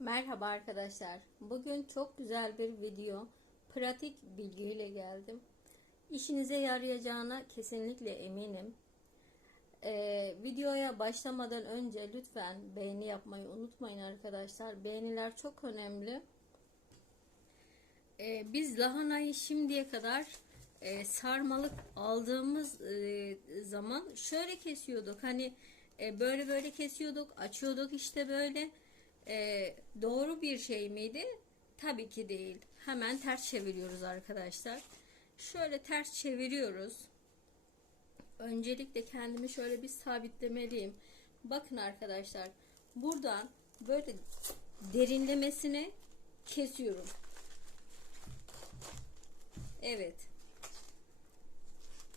Merhaba arkadaşlar. Bugün çok güzel bir video, pratik bilgiyle geldim. İşinize yarayacağına kesinlikle eminim. Ee, videoya başlamadan önce lütfen beğeni yapmayı unutmayın arkadaşlar. Beğeniler çok önemli. Ee, biz lahanayı şimdiye kadar e, sarmalık aldığımız e, zaman şöyle kesiyorduk. Hani e, böyle böyle kesiyorduk, açıyorduk işte böyle. E, doğru bir şey miydi? Tabii ki değil. Hemen ters çeviriyoruz arkadaşlar. Şöyle ters çeviriyoruz. Öncelikle kendimi şöyle bir sabitlemeliyim. Bakın arkadaşlar. Buradan böyle derinlemesine kesiyorum. Evet.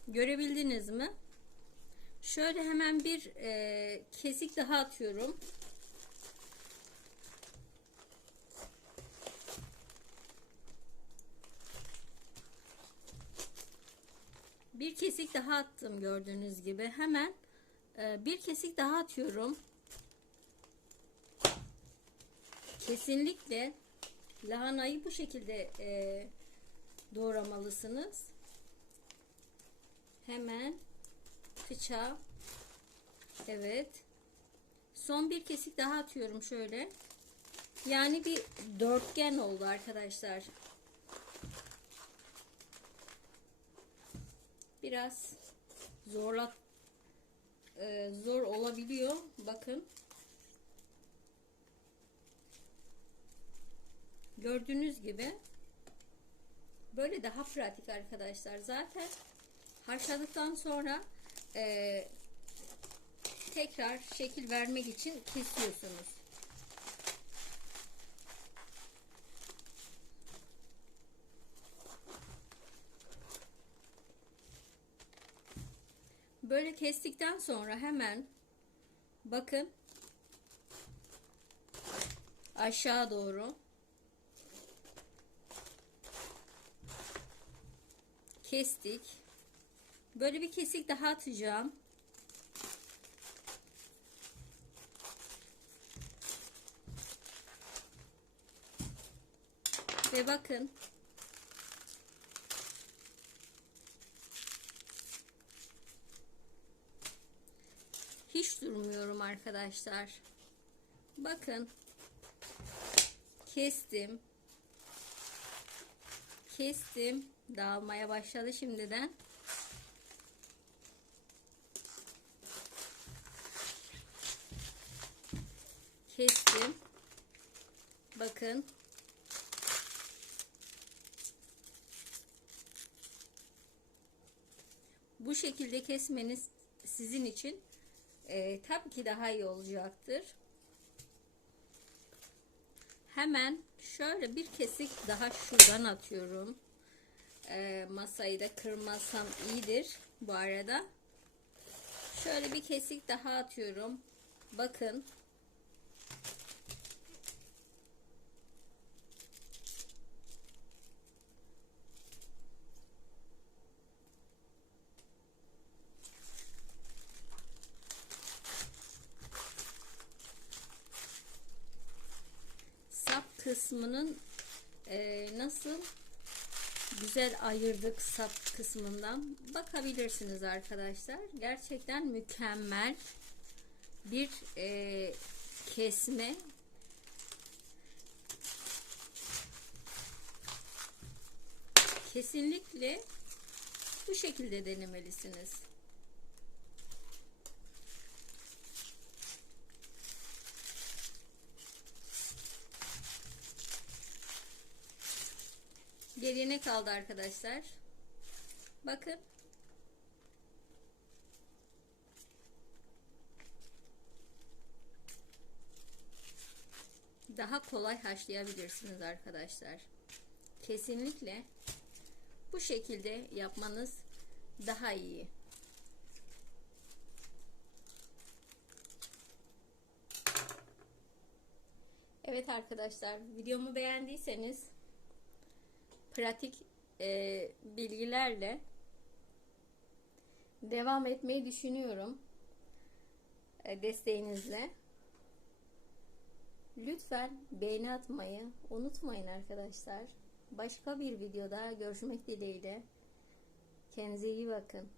Görebildiniz mi? Şöyle hemen bir e, kesik daha atıyorum. Bir kesik daha attım gördüğünüz gibi. Hemen e, bir kesik daha atıyorum. Kesinlikle lahanayı bu şekilde e, doğramalısınız. Hemen bıçağı evet son bir kesik daha atıyorum şöyle yani bir dörtgen oldu arkadaşlar biraz zorla e, zor olabiliyor. Bakın. Gördüğünüz gibi böyle daha pratik arkadaşlar. Zaten haşladıktan sonra e, tekrar şekil vermek için kesiyorsunuz. Böyle kestikten sonra hemen bakın aşağı doğru kestik. Böyle bir kesik daha atacağım. Ve bakın. Hiç durmuyorum arkadaşlar. Bakın. Kestim. Kestim. Dağılmaya başladı şimdiden. Kestim. Bakın. Bu şekilde kesmeniz sizin için e, tabii ki daha iyi olacaktır. Hemen şöyle bir kesik daha şuradan atıyorum. E, masayı da kırmasam iyidir bu arada. Şöyle bir kesik daha atıyorum. Bakın. Sap kısmının e, nasıl güzel ayırdık sap kısmından bakabilirsiniz arkadaşlar. Gerçekten mükemmel bir e, kesme kesinlikle bu şekilde denemelisiniz. Geriye ne kaldı arkadaşlar? Bakın. Daha kolay haşlayabilirsiniz arkadaşlar. Kesinlikle bu şekilde yapmanız daha iyi. Evet arkadaşlar videomu beğendiyseniz pratik e, bilgilerle devam etmeyi düşünüyorum. E, desteğinizle. Lütfen beğeni atmayı unutmayın arkadaşlar. Başka bir videoda görüşmek dileğiyle. Kendinize iyi bakın.